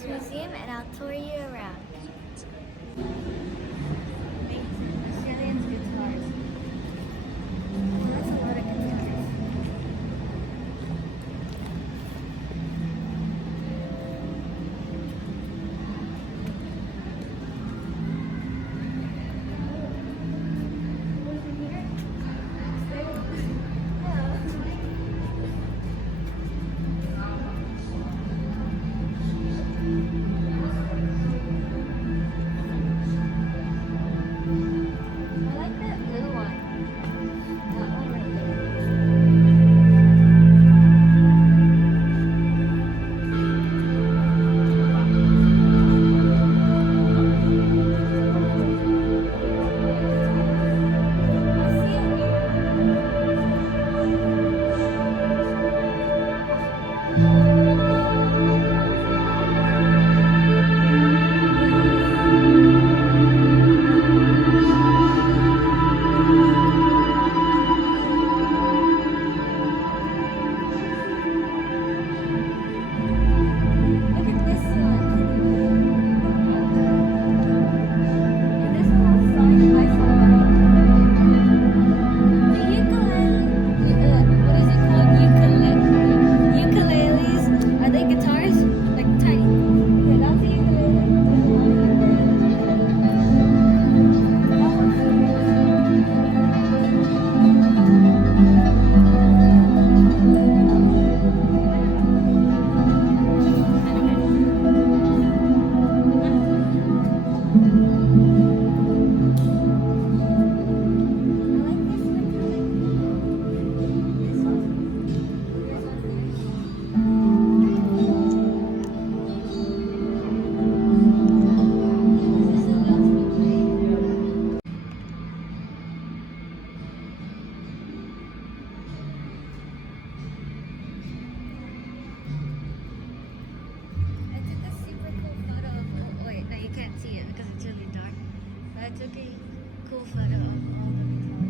this museum and I'll tour you around. Australian's guitars. Oh, that's a lot of guitars. I took a cool photo of all the guitars.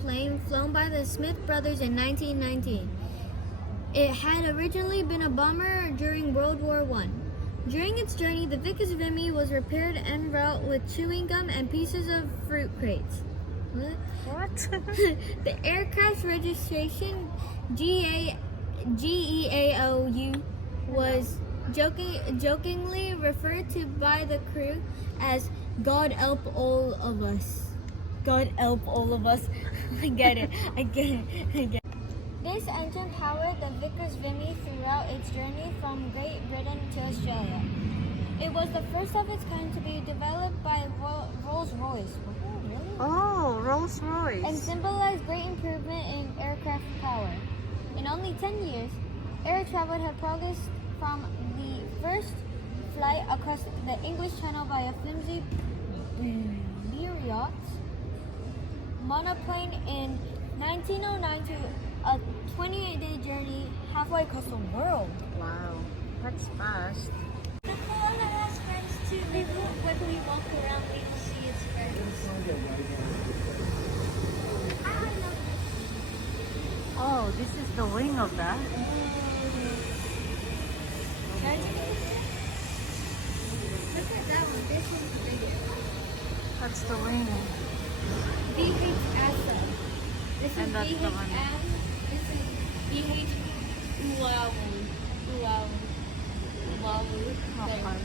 Plane flown by the Smith brothers in 1919. It had originally been a bomber during World War I. During its journey, the Vickers Vimy was repaired en route with chewing gum and pieces of fruit crates. What? The aircraft's registration, GEAOU, was jokingly referred to by the crew as "God help all of us." God help all of us. I get it. This engine powered the Vickers Vimy throughout its journey from Great Britain to Australia. It was the first of its kind to be developed by Rolls-Royce. Oh, really? Oh, Rolls-Royce. And symbolized great improvement in aircraft power. In only 10 years, air travel had progressed from the first flight across the English Channel by a flimsy Blériot monoplane in 1909 to a 28-day journey halfway across the world. Wow, that's fast. The koala has friends too. When we walk around, we can see its friends. Oh, this is the wing of that. Look at that one. This one's bigger. That's the wing. BH Asa. This is And that's the BH one. Am. This is BH Uawu. Uawu. Uawu. There. Okay.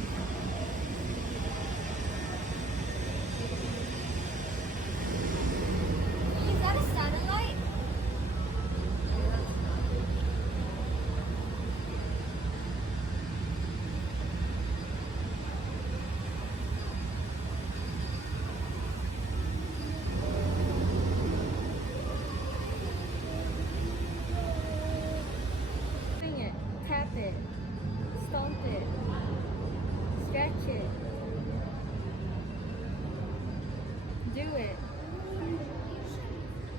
Is that a satellite? Swing it, tap it, stomp it, stretch it, do it,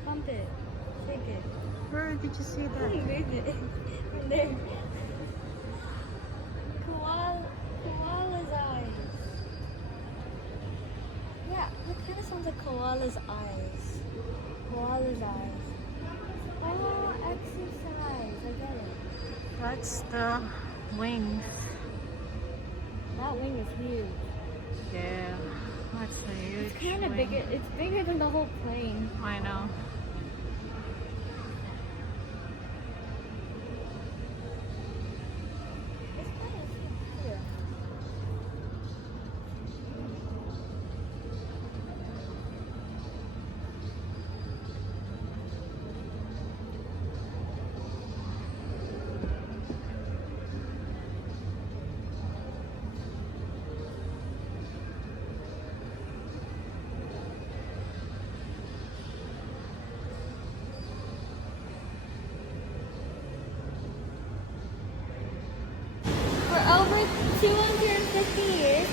pump it, shake it. Where did you see that? Move it from there. Koala's eyes. Yeah, it kind of sounds like koala's eyes. Koala's eyes. Oh, exercise. I get it. That's the wings. That wing is huge. Yeah, that's a huge It's kind of wing. bigger. It's bigger than the whole plane. I know. This plane is huge too. For over 250 years,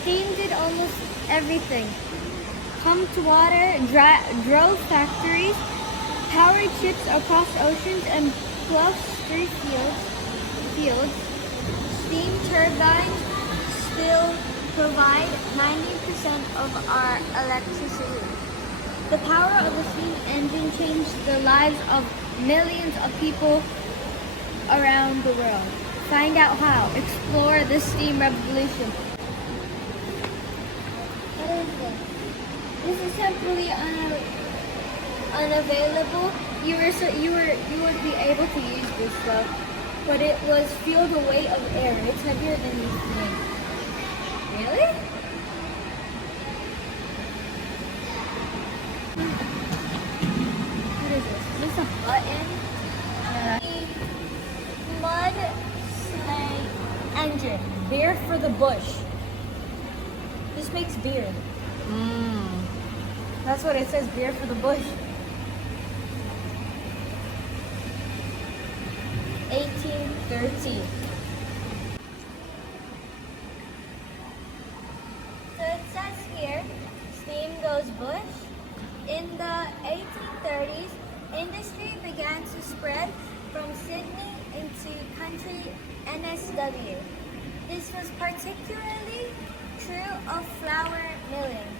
steam did almost everything. Pumped water, drove factories, powered ships across oceans, and ploughed street fields. Steam turbines still provide 90% of our electricity. The power of the steam engine changed the lives of millions of people around the world. Find out how. Explore the steam revolution. What is this? This is simply unavailable. You would be able to use this stuff, but it was feel the weight of air. It's heavier than you think. Really? What is this? Is this a button? Mud sleigh engine. Beer for the bush. This makes beer. That's what it says, beer for the bush. 1813. So it says here, steam goes bush. In the 1830s, industry began to spread from Sydney into country NSW. This was particularly true of flour milling.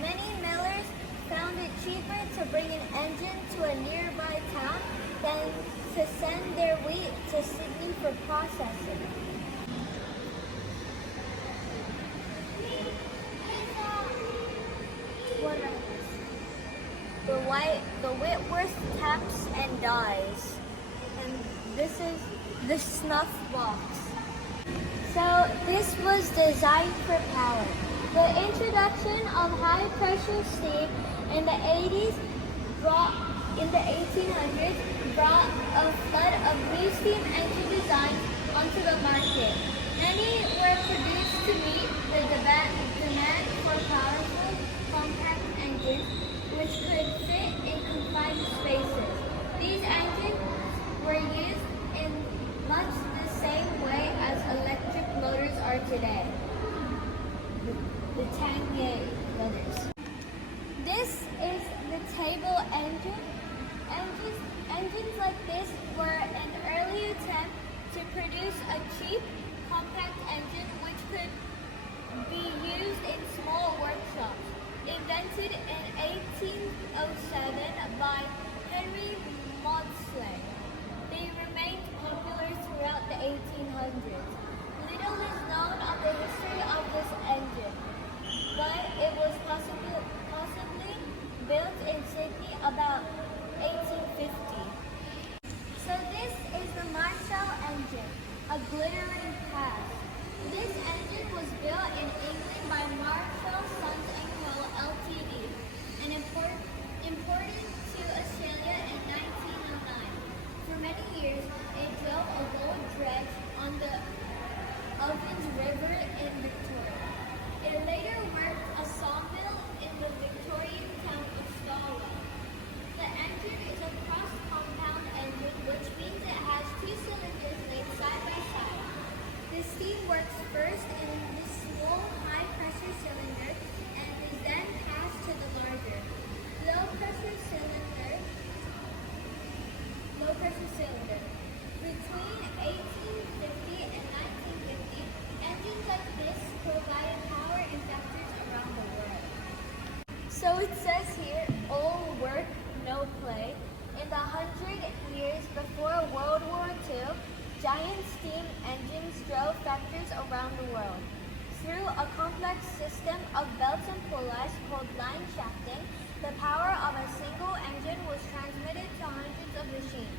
Many millers found it cheaper to bring an engine to a nearby town than to send their wheat to Sydney for processing. What are these? The Whitworth taps and dies. And this is the snuff box. So this was designed for power. The introduction of high pressure steam in the 1800s brought a flood of new steam engine designs onto the market. Many were produced to meet the demand for powerful, compact engines which could fit in confined spaces. These engines were like this were an early attempt to produce a cheap, compact engine which could be used in small workshops. Invented in 1807 by Henry Maudslay, they remained popular throughout the 1800s. Little is known of the history of this engine, but it was possibly built in Sydney about 1850. So this is the Marshall engine, a glittering past. This engine was built in England by Marshall Sons and Co. Ltd. and imported to Australia in 1909. For many years, it drove a gold dredge on the Ovens River in Victoria. It later worked a sawmill in the Victorian town of Stawell. The engine is a cross-compound engine, which means it has two cylinders laid side by side. The steam works first in the small high-pressure cylinder and is then passed to the larger low-pressure cylinder. Between 1850 and 1950, engines like this provided power in factories around the world. So it says here, all work, no play. In the 100 years before World War II, giant steam engines drove factories around the world. Through a complex system of belts and pulleys called line shafting, the power of a single engine was transmitted to hundreds of machines.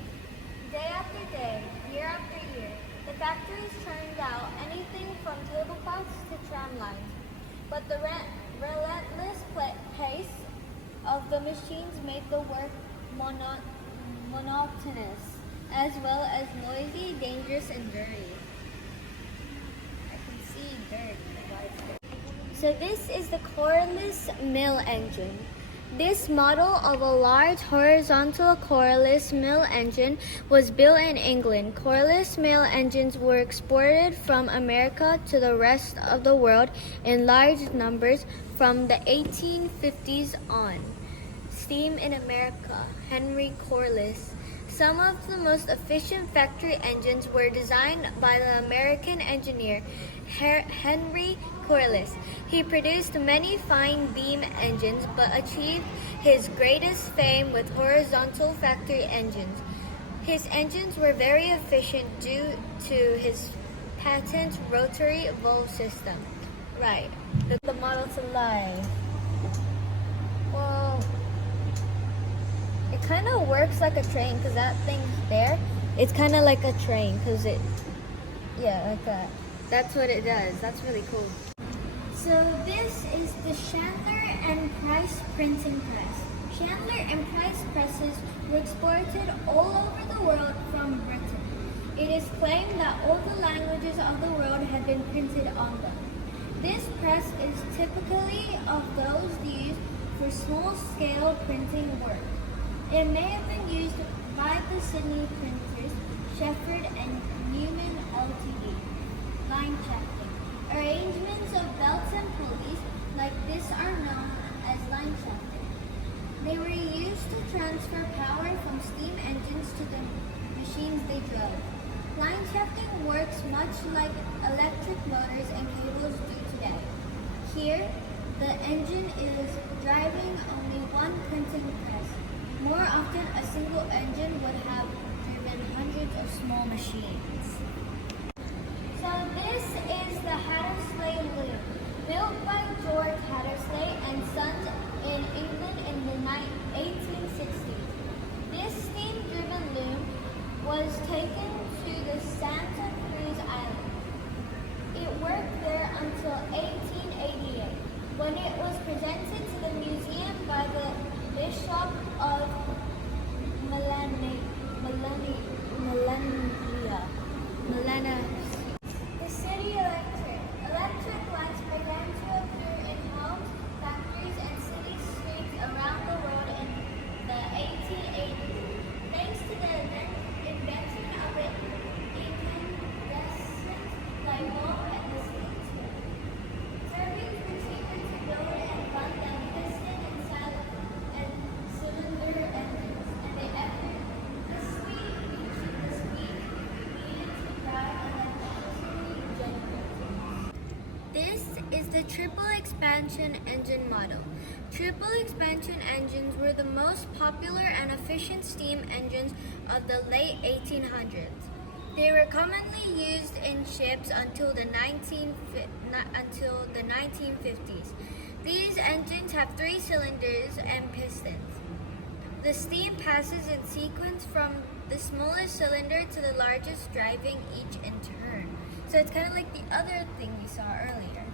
Day after day, year after year, the factories churned out anything from tablecloths to tram lines. But the relentless pace of the machines made the work monotonous, as well as noisy, dangerous, and dirty. I can see dirt. So this is the coreless mill engine. This model of a large horizontal coreless mill engine was built in England. Coreless mill engines were exported from America to the rest of the world in large numbers from the 1850s on. Steam in America, Henry Corliss. Some of the most efficient factory engines were designed by the American engineer Henry Corliss. He produced many fine beam engines but achieved his greatest fame with horizontal factory engines. His engines were very efficient due to his patent rotary valve system. Right, the Model to life. Well, it kind of works like a train because that thing there, it's kind of like a train because like that. That's what it does. That's really cool. So this is the Chandler and Price printing press. Chandler and Price presses were exported all over the world from Britain. It is claimed that all the languages of the world have been printed on them. This press is typically of those used for small-scale printing work. It may have been used by the Sydney printers, Shefford and Newman Ltd. Line shafting. Arrangements of belts and pulleys like this are known as line shafting. They were used to transfer power from steam engines to the machines they drove. Line shafting works much like electric motors and cables do today. Here, the engine is driving only one printing press. More often, a single engine would have driven hundreds of small machines. So this is the Hattersley loom, built by George Hattersley and Sons in England in the 1860s. This steam-driven loom was taken to the Santa Cruz Island. It worked there until 1888, when it was presented to the museum by the Bishop of Melania. The city electric lights began to appear in homes, factories, and city streets around the world in the 1880s. Thanks to the invention of the the triple expansion engine model. Triple expansion engines were the most popular and efficient steam engines of the late 1800s. They were commonly used in ships until the 1950s. These engines have 3 cylinders and pistons. The steam passes in sequence from the smallest cylinder to the largest, driving each in turn. So it's kind of like the other thing we saw earlier.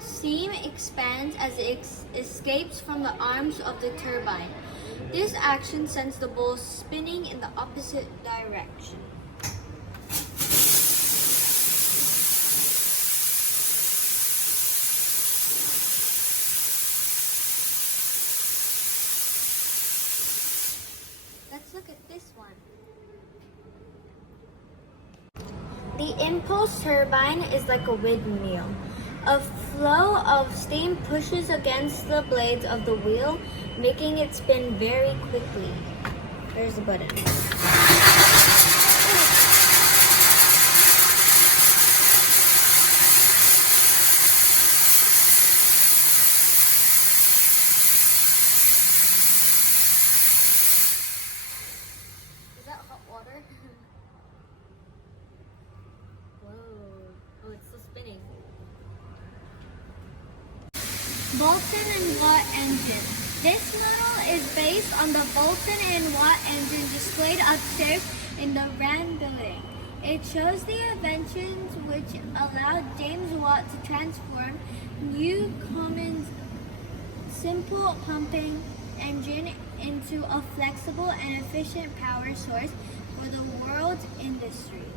Steam expands as it escapes from the arms of the turbine. This action sends the bowl spinning in the opposite direction. Let's look at this one. The impulse turbine is like a windmill. A flow of steam pushes against the blades of the wheel, making it spin very quickly. There's the button. Is that hot water? Whoa. Oh, it's still spinning. Bolton and Watt engine. This model is based on the Bolton and Watt engine displayed upstairs in the Rand building. It shows the inventions which allowed James Watt to transform Newcomen's simple pumping engine into a flexible and efficient power source for the world's industries.